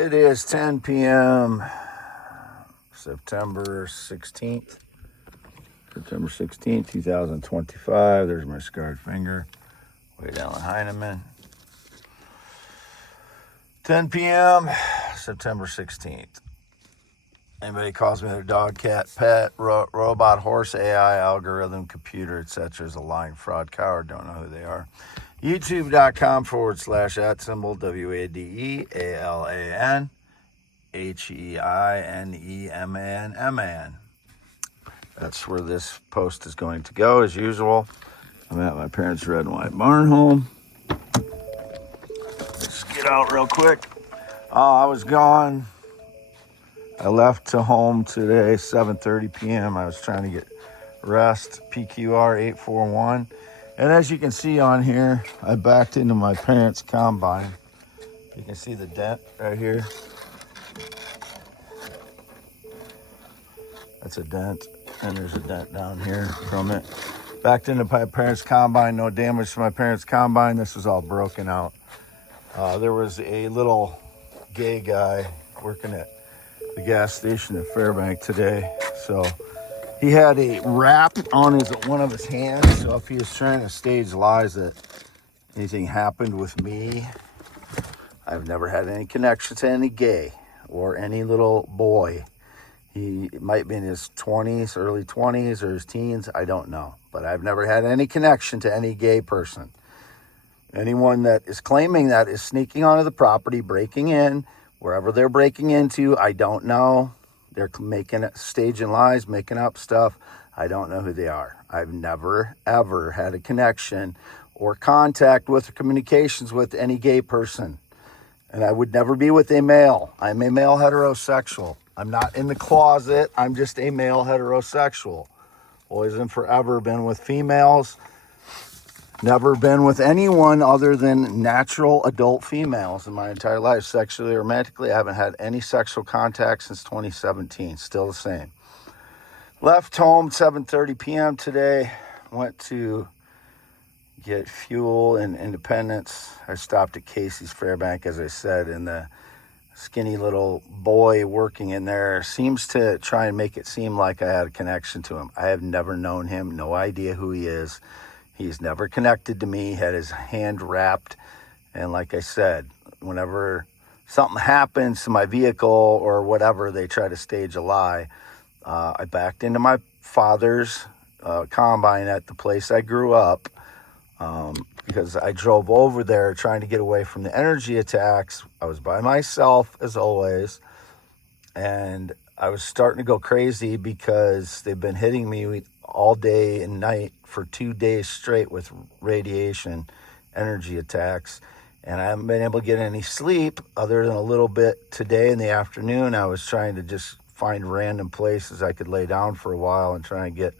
It is 10 p.m. September 16th. September 16th, 2025. There's my scarred finger. Way down the Heinemann. 10 p.m. September 16th. Anybody calls me their dog, cat, pet, robot, horse, AI, algorithm, computer, etc. is a lying fraud coward. Don't know who they are. YouTube.com/@symbol WADEALAN That's where this post is going to go, as usual. I'm at my parents' red and white barn home. Let's get out real quick. I was gone. I left to home today, 7:30 p.m. I was trying to get rest, PQR 841. And as you can see on here, I backed into my parents' combine. You can see the dent right here. That's a dent, and there's a dent down here from it. Backed into my parents' combine, no damage to my parents' combine. This was all broken out. There was a little gay guy working at the gas station at Fairbank today. So he had a wrap on one of his hands. So if he was trying to stage lies that anything happened with me, I've never had any connection to any gay or any little boy. He might be in his 20s, early 20s, or his teens. I don't know. But I've never had any connection to any gay person. Anyone that is claiming that is sneaking onto the property, breaking in, wherever they're breaking into, I don't know. They're staging lies, making up stuff. I don't know who they are. I've never, ever had a connection or contact with or communications with any gay person. And I would never be with a male. I'm a male heterosexual. I'm not in the closet. I'm just a male heterosexual. Always and forever been with females. Never been with anyone other than natural adult females in my entire life. Sexually or romantically, I haven't had any sexual contact since 2017. Still the same. Left home 7:30 p.m. today. Went to get fuel in Independence. I stopped at Casey's Fairbank, as I said, and the skinny little boy working in there seems to try and make it seem like I had a connection to him. I have never known him. No idea who he is. He's never connected to me, had his hand wrapped. And like I said, whenever something happens to my vehicle or whatever, they try to stage a lie. I backed into my father's combine at the place I grew up because I drove over there trying to get away from the energy attacks. I was by myself, as always. And I was starting to go crazy because they've been hitting me all day and night for 2 days straight with radiation energy attacks. And I haven't been able to get any sleep other than a little bit today in the afternoon. I was trying to just find random places I could lay down for a while and try and get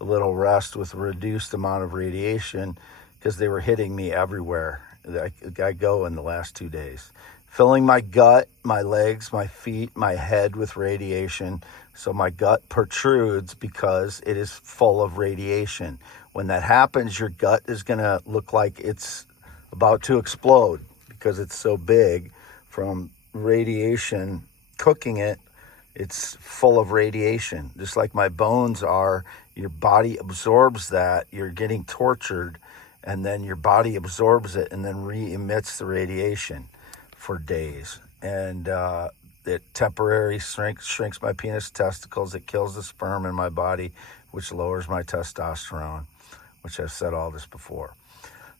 a little rest with a reduced amount of radiation because they were hitting me everywhere. I go in the last 2 days. Filling my gut, my legs, my feet, my head with radiation. So my gut protrudes because it is full of radiation. When that happens, your gut is going to look like it's about to explode because it's so big from radiation cooking it. It's full of radiation. Just like my bones are, your body absorbs that. You're getting tortured, and then your body absorbs it and then re-emits the radiation for days. And it temporarily shrinks my penis testicles. It kills the sperm in my body, which lowers my testosterone, which I've said all this before.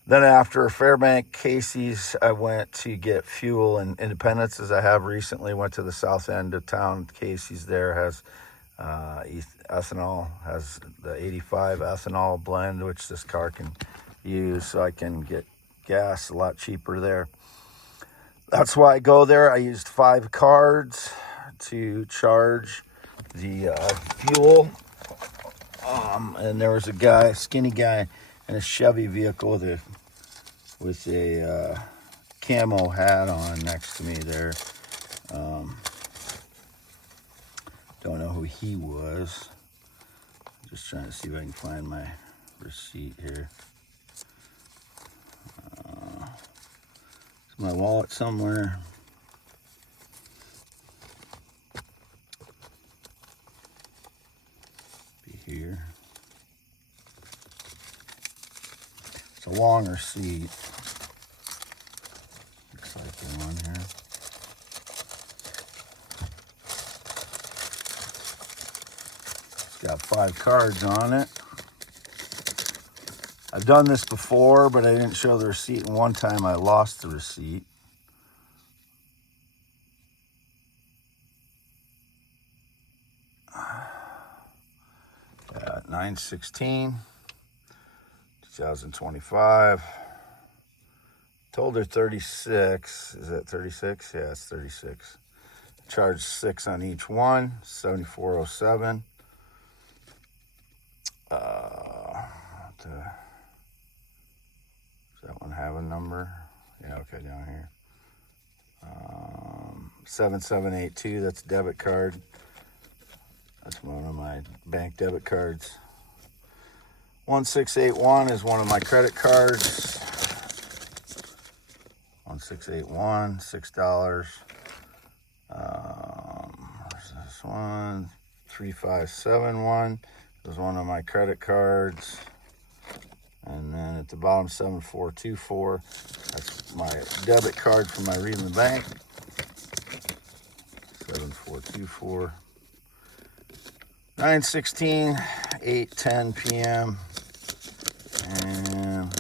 Then after Fairbank, Casey's, I went to get fuel in Independence, as I have recently. Went to the south end of town. Casey's there has ethanol, has the 85 ethanol blend, which this car can use, so I can get gas a lot cheaper there. That's why I go there. I used 5 cards to charge the fuel. And there was a guy, skinny guy, in a Chevy vehicle with a camo hat on next to me there. Don't know who he was. Just trying to see if I can find my receipt here. My wallet somewhere. here. It's a long receipt. Looks like the one here. It's got 5 cards on it. I've done this before, but I didn't show the receipt, and one time I lost the receipt. Got 9/16, 2025. Told her 36. Is that 36? Yeah, it's 36. Charged 6 on each one, 7407. Does that one have a number? Yeah, okay, down here. 7782, that's a debit card. That's one of my bank debit cards. 1681 is one of my credit cards. 1681, $6. Where's this one? 3571 is one of my credit cards. And then at the bottom, 7424. That's my debit card for my Reading the Bank. 7424. 9/16, 8:10 p.m. And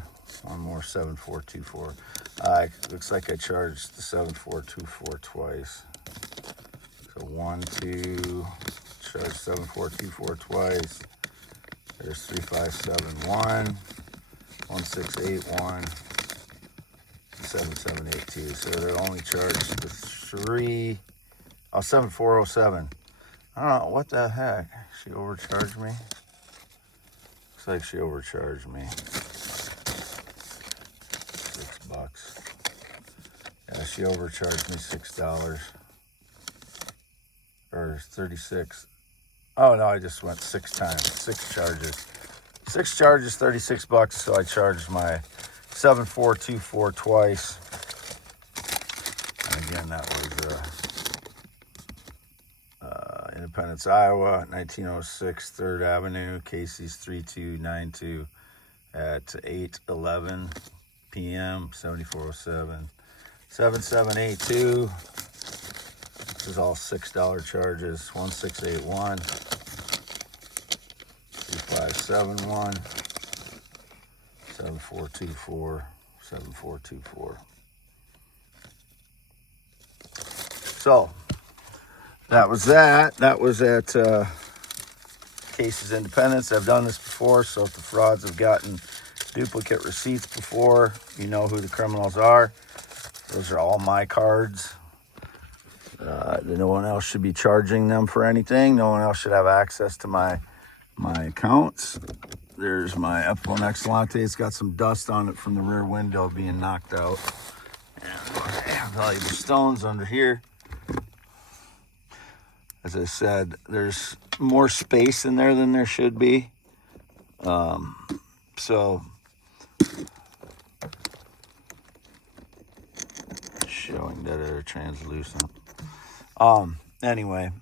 one more 7424. Looks like I charged the 7424 twice. So 1, 2, charge 7424 twice. There's 3571, 1681, 7782. So they're only charged the 7407. I don't know, what the heck? She overcharged me? Looks like she overcharged me. $6. Yeah, she overcharged me $6. Or 36. Oh no, I just went 6 times. 6 charges. 6 charges, $36. So I charged my 7424 twice. And again, that was Independence, Iowa, 1906, 3rd Avenue, Casey's 3292 at 8:11 p.m., 7407. 7782. This is all $6 charges. 1681, 3571, 7424, 7424. So that was that. That was at Casey's Independence. I've done this before, so if the frauds have gotten duplicate receipts before, you know who the criminals are. Those are all my cards. No one else should be charging them for anything. No one else should have access to my accounts. There's my F1 Excellente. It's got some dust on it from the rear window being knocked out. And valuable stones under here. As I said, there's more space in there than there should be. So showing that they're translucent. Anyway,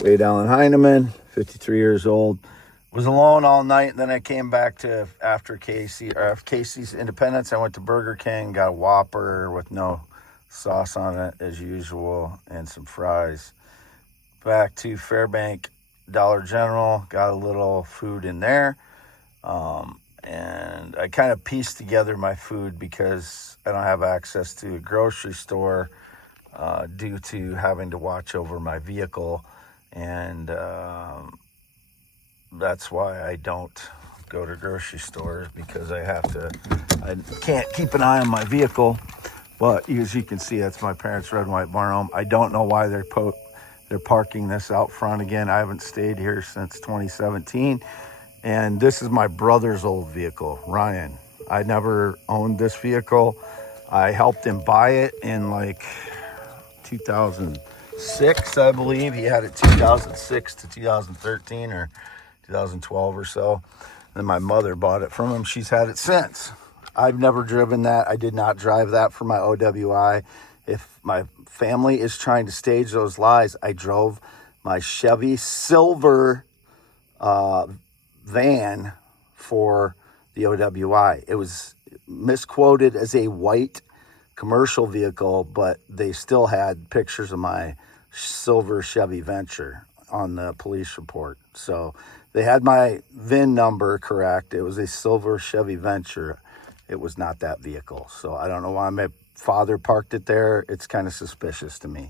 Wade Allen Heineman, 53 years old, was alone all night. Then I came back to after Casey's Independence. I went to Burger King, got a Whopper with no sauce on it as usual, and some fries. Back to Fairbank Dollar General, got a little food in there. And I kind of pieced together my food because I don't have access to a grocery store due to having to watch over my vehicle. And that's why I don't go to grocery stores, because I can't keep an eye on my vehicle. But as you can see, that's my parents' red and white barn home. I don't know why they're parking this out front again. I haven't stayed here since 2017. And this is my brother's old vehicle, Ryan. I never owned this vehicle. I helped him buy it in like 2006, I believe. He had it 2006 to 2013 or 2012 or so. And my mother bought it from him. She's had it since. I've never driven that. I did not drive that for my OWI. If my family is trying to stage those lies, I drove my Chevy silver van for the OWI. It was misquoted as a white commercial vehicle, but they still had pictures of my silver Chevy Venture on the police report. So they had my VIN number correct. It was a silver Chevy Venture. It was not that vehicle. So I don't know why my father parked it there. It's kind of suspicious to me.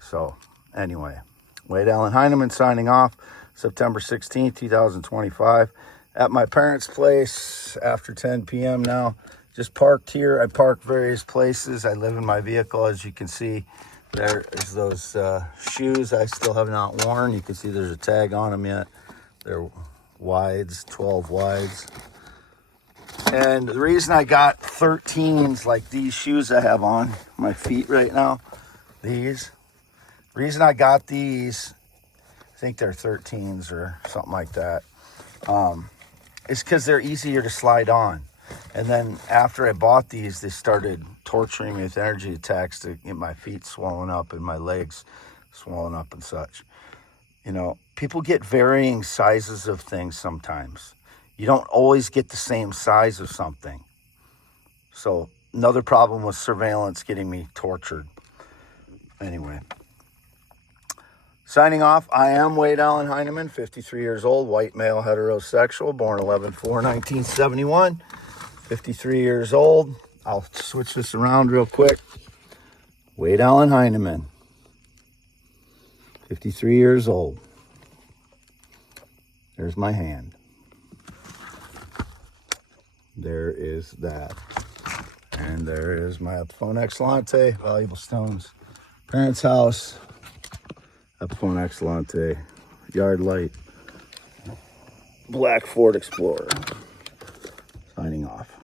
So anyway, Wade Allen Heineman signing off, September 16th, 2025, at my parents' place after 10 p.m. now. Just parked here. I park various places. I live in my vehicle, as you can see. There is those shoes I still have not worn. You can see there's a tag on them yet. They're wides, 12 wides. And the reason I got 13s like these shoes I have on my feet right now, these, the reason I got these, I think they're 13s or something like that, is because they're easier to slide on. And then after I bought these, they started torturing me with energy attacks to get my feet swollen up and my legs swollen up and such. You know, people get varying sizes of things sometimes. You don't always get the same size of something. So another problem with surveillance getting me tortured. Anyway. Signing off, I am Wade Allen Heineman, 53 years old, white male, heterosexual, born 11/4/1971. 53 years old. I'll switch this around real quick. Wade Allen Heineman, 53 years old. There's my hand. There is that. And there is my Epiphone X Latte, valuable stones. Parents' house, Epiphone X Latte, yard light, black Ford Explorer. Signing off.